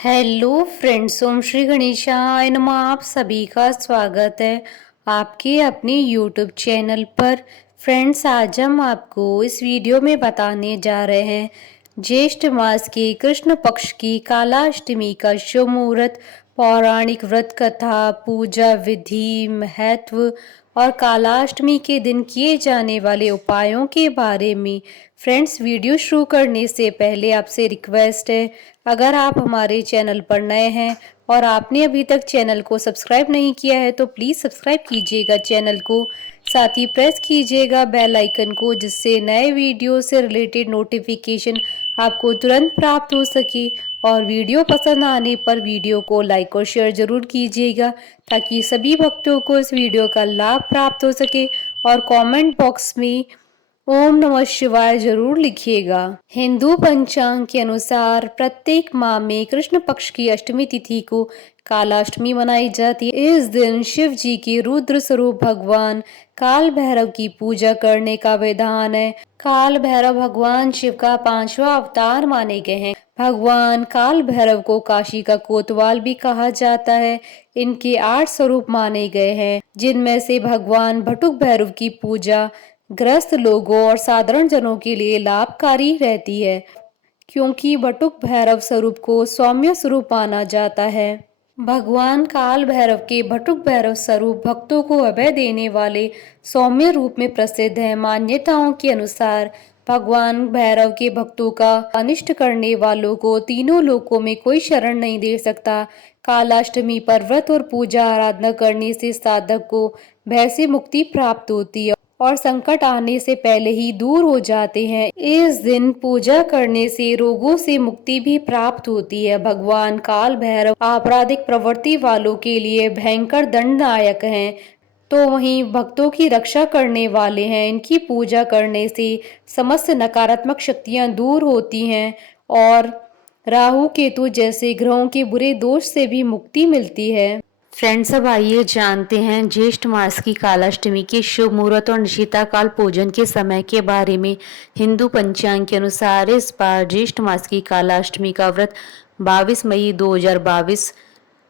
Hello friends, ओम श्री गणेशाय नमः। आप सभी का स्वागत है आपके अपने यूट्यूब चैनल पर। फ्रेंड्स, आज हम आपको इस वीडियो में बताने जा रहे हैं ज्येष्ठ मास के कृष्ण पक्ष की कालाष्टमी का शुभ मुहूर्त, पौराणिक व्रत कथा, पूजा विधि, महत्व और कालाष्टमी के दिन किए जाने वाले उपायों के बारे में। फ्रेंड्स, वीडियो शुरू करने से पहले आपसे रिक्वेस्ट है, अगर आप हमारे चैनल पर नए हैं और आपने अभी तक चैनल को सब्सक्राइब नहीं किया है तो प्लीज़ सब्सक्राइब कीजिएगा चैनल को, साथ ही प्रेस कीजिएगा बेल आइकन को, जिससे नए वीडियो से रिलेटेड नोटिफिकेशन आपको तुरंत प्राप्त हो सके। और वीडियो पसंद आने पर वीडियो को लाइक और शेयर ज़रूर कीजिएगा, ताकि सभी भक्तों को इस वीडियो का लाभ प्राप्त हो सके। और कमेंट बॉक्स में ओम नमः शिवाय जरूर लिखिएगा। हिंदू पंचांग के अनुसार प्रत्येक माह में कृष्ण पक्ष की अष्टमी तिथि को कालाष्टमी मनाई जाती है। इस दिन शिव जी के रुद्र स्वरूप भगवान काल भैरव की पूजा करने का विधान है। काल भैरव भगवान शिव का 5वां अवतार माने गए हैं। भगवान काल भैरव को काशी का कोतवाल भी कहा जाता है। इनके 8 स्वरूप माने गए हैं, जिनमें से भगवान भटुक भैरव की पूजा ग्रस्त लोगों और साधारण जनों के लिए लाभकारी रहती है, क्योंकि बटुक भैरव स्वरूप को सौम्य स्वरूप माना जाता है। भगवान काल भैरव के भटुक भैरव स्वरूप भक्तों को अभय देने वाले सौम्य रूप में प्रसिद्ध है। मान्यताओं के अनुसार भगवान भैरव के भक्तों का अनिष्ट करने वालों को तीनों लोकों में कोई शरण नहीं दे सकता। कालाष्टमी पर व्रत और पूजा आराधना करने से साधक को भय से मुक्ति प्राप्त होती है और संकट आने से पहले ही दूर हो जाते हैं। इस दिन पूजा करने से रोगों से मुक्ति भी प्राप्त होती है। भगवान काल भैरव आपराधिक प्रवृत्ति वालों के लिए भयंकर दंडनायक हैं, तो वहीं भक्तों की रक्षा करने वाले हैं। इनकी पूजा करने से समस्त नकारात्मक शक्तियां दूर होती हैं और राहु केतु जैसे ग्रहों के बुरे दोष से भी मुक्ति मिलती है। फ्रेंड्स, अब आइए जानते हैं ज्येष्ठ मास की कालाष्टमी के शुभ मुहूर्त और निशिता काल पूजन के समय के बारे में। हिंदू पंचांग के अनुसार इस बार ज्येष्ठ मास की कालाष्टमी का व्रत 22 मई 2022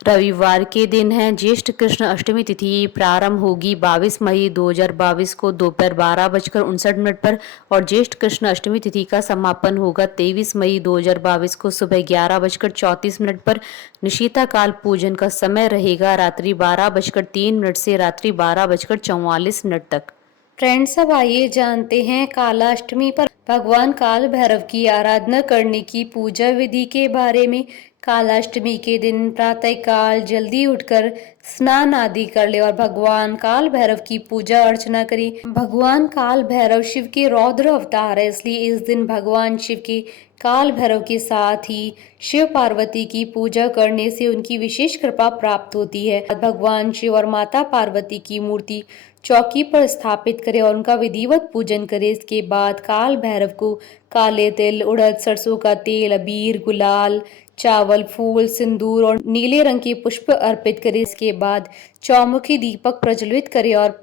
रविवार के दिन है। ज्येष्ठ कृष्ण अष्टमी तिथि प्रारंभ होगी 22 मई 2022 को दोपहर 12:59 पर और ज्येष्ठ कृष्ण अष्टमी तिथि का समापन होगा 23 मई 2022 को सुबह 11:34 पर। निशिता काल पूजन का समय रहेगा रात्रि 12:03 से रात्रि 12:44 तक। फ्रेंड्स, अब आइए जानते हैं कालाष्टमी पर भगवान काल भैरव की आराधना करने की पूजा विधि के बारे में। कालाष्टमी के दिन प्रातः काल जल्दी उठकर स्नान आदि कर ले और भगवान काल भैरव की पूजा अर्चना करें। भगवान काल भैरव शिव के रौद्र अवतार है, इसलिए इस दिन भगवान शिव के काल भैरव के साथ ही शिव पार्वती की पूजा करने से उनकी विशेष कृपा प्राप्त होती है। भगवान शिव और माता पार्वती की मूर्ति चौकी पर स्थापित करें और उनका विधिवत पूजन करें। इसके बाद काल भैरव को काले तिल, उड़द, सरसों का तेल, अबीर, गुलाल, चावल, फूल, सिंदूर और नीले रंग के पुष्प अर्पित करें। इसके बाद चौमुखी दीपक प्रज्वलित करें और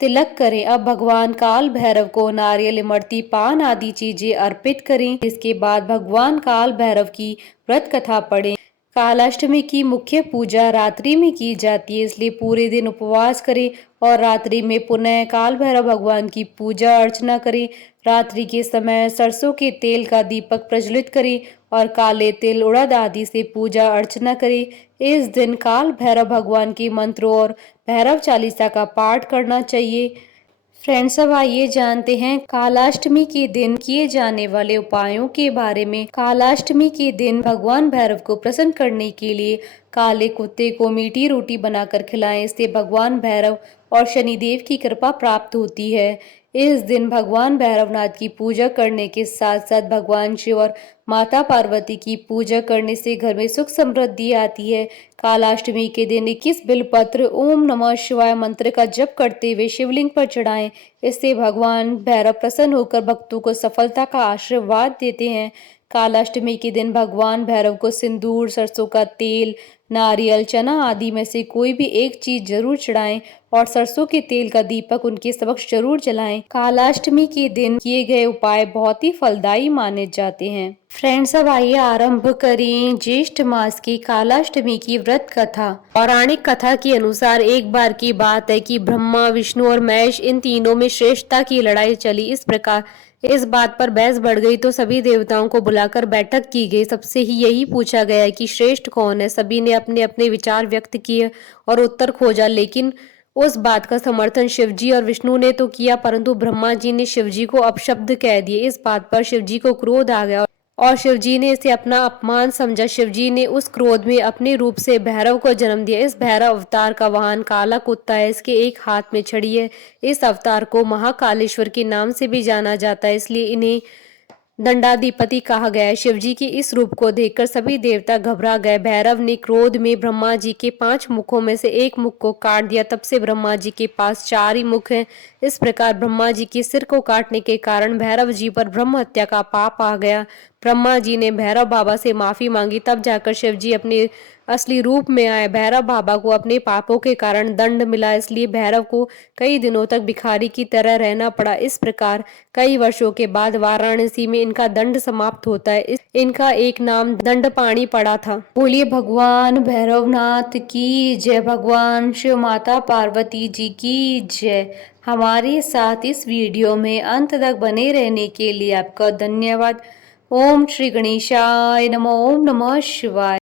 तिलक करें। अब भगवान काल भैरव को नारियल, इमरती, पान आदि चीजें अर्पित करें। इसके बाद भगवान काल भैरव की व्रत कथा पढ़ें। कालाष्टमी की मुख्य पूजा रात्रि में की जाती है, इसलिए पूरे दिन उपवास करें और रात्रि में पुनः काल भैरव भगवान की पूजा अर्चना करें। रात्रि के समय सरसों के तेल का दीपक प्रज्वलित करें और काले तिल, उड़द आदि से पूजा अर्चना करें। इस दिन काल भैरव भगवान के मंत्रों और भैरव चालीसा का पाठ करना चाहिए। फ्रेंड्स, अब आइए जानते हैं कालाष्टमी के दिन किए जाने वाले उपायों के बारे में। कालाष्टमी के दिन भगवान भैरव को प्रसन्न करने के लिए काले कुत्ते को मीठी रोटी बनाकर खिलाएं। इससे भगवान भैरव और शनिदेव की कृपा प्राप्त होती है। इस दिन भगवान भैरवनाथ की पूजा करने के साथ साथ भगवान शिव और माता पार्वती की पूजा करने से घर में सुख समृद्धि आती है। कालाष्टमी के दिन 21 बिलपत्र ओम नमः शिवाय मंत्र का जप करते हुए शिवलिंग पर चढ़ाएं। इससे भगवान भैरव प्रसन्न होकर भक्तों को सफलता का आशीर्वाद देते हैं। कालाष्टमी के दिन भगवान भैरव को सिंदूर, सरसों का तेल, नारियल, चना आदि में से कोई भी एक चीज जरूर चढ़ाएं और सरसों के तेल का दीपक उनके समक्ष जरूर जलाएं। कालाष्टमी के दिन किए गए उपाय बहुत ही फलदायी माने जाते हैं। फ्रेंड्स, अब आइए आरंभ करें ज्येष्ठ मास की कालाष्टमी की व्रत कथा। पौराणिक कथा के अनुसार एक बार की बात है कि ब्रह्मा, विष्णु और महेश इन तीनों में श्रेष्ठता की लड़ाई चली। इस प्रकार इस बात पर बहस बढ़ गई तो सभी देवताओं को बुलाकर बैठक की गई। सबसे ही यही पूछा गया कि श्रेष्ठ कौन है। सभी ने अपने अपने विचार व्यक्त किए और उत्तर खोजा, लेकिन उस बात का समर्थन शिवजी और विष्णु ने तो किया, परंतु ब्रह्मा जी ने शिवजी को अपशब्द कह दिए। इस बात पर शिवजी को क्रोध आ गया और शिवजी ने इसे अपना अपमान समझा। शिवजी ने उस क्रोध में अपने रूप से भैरव को जन्म दिया। इस भैरव अवतार का वाहन काला कुत्ता है। इसके एक हाथ में छड़ी है। इस अवतार को महाकालेश्वर के नाम से भी जाना जाता है, इसलिए इन्हें दंडाधिपति कहा गया है। शिवजी के इस रूप को देखकर सभी देवता घबरा गए। भैरव ने क्रोध में ब्रह्मा जी के 5 मुखों में से एक मुख को काट दिया। तब से ब्रह्मा जी के पास 4 ही मुख हैं। इस प्रकार ब्रह्मा जी के सिर को काटने के कारण भैरव जी पर ब्रह्म हत्या का पाप आ गया। ब्रह्मा जी ने भैरव बाबा से माफी मांगी, तब जाकर शिव जी अपने असली रूप में आए। भैरव बाबा को अपने पापों के कारण दंड मिला, इसलिए भैरव को कई दिनों तक भिखारी की तरह रहना पड़ा। इस प्रकार कई वर्षों के बाद वाराणसी में इनका दंड समाप्त होता है। इनका एक नाम दंडपाणी पड़ा था। बोलिए भगवान भैरवनाथ की जय, भगवान शिव माता पार्वती जी की जय। हमारे साथ इस वीडियो में अंत तक बने रहने के लिए आपका धन्यवाद। ओम श्री गणेशाय नमः। ओम नमः शिवाय।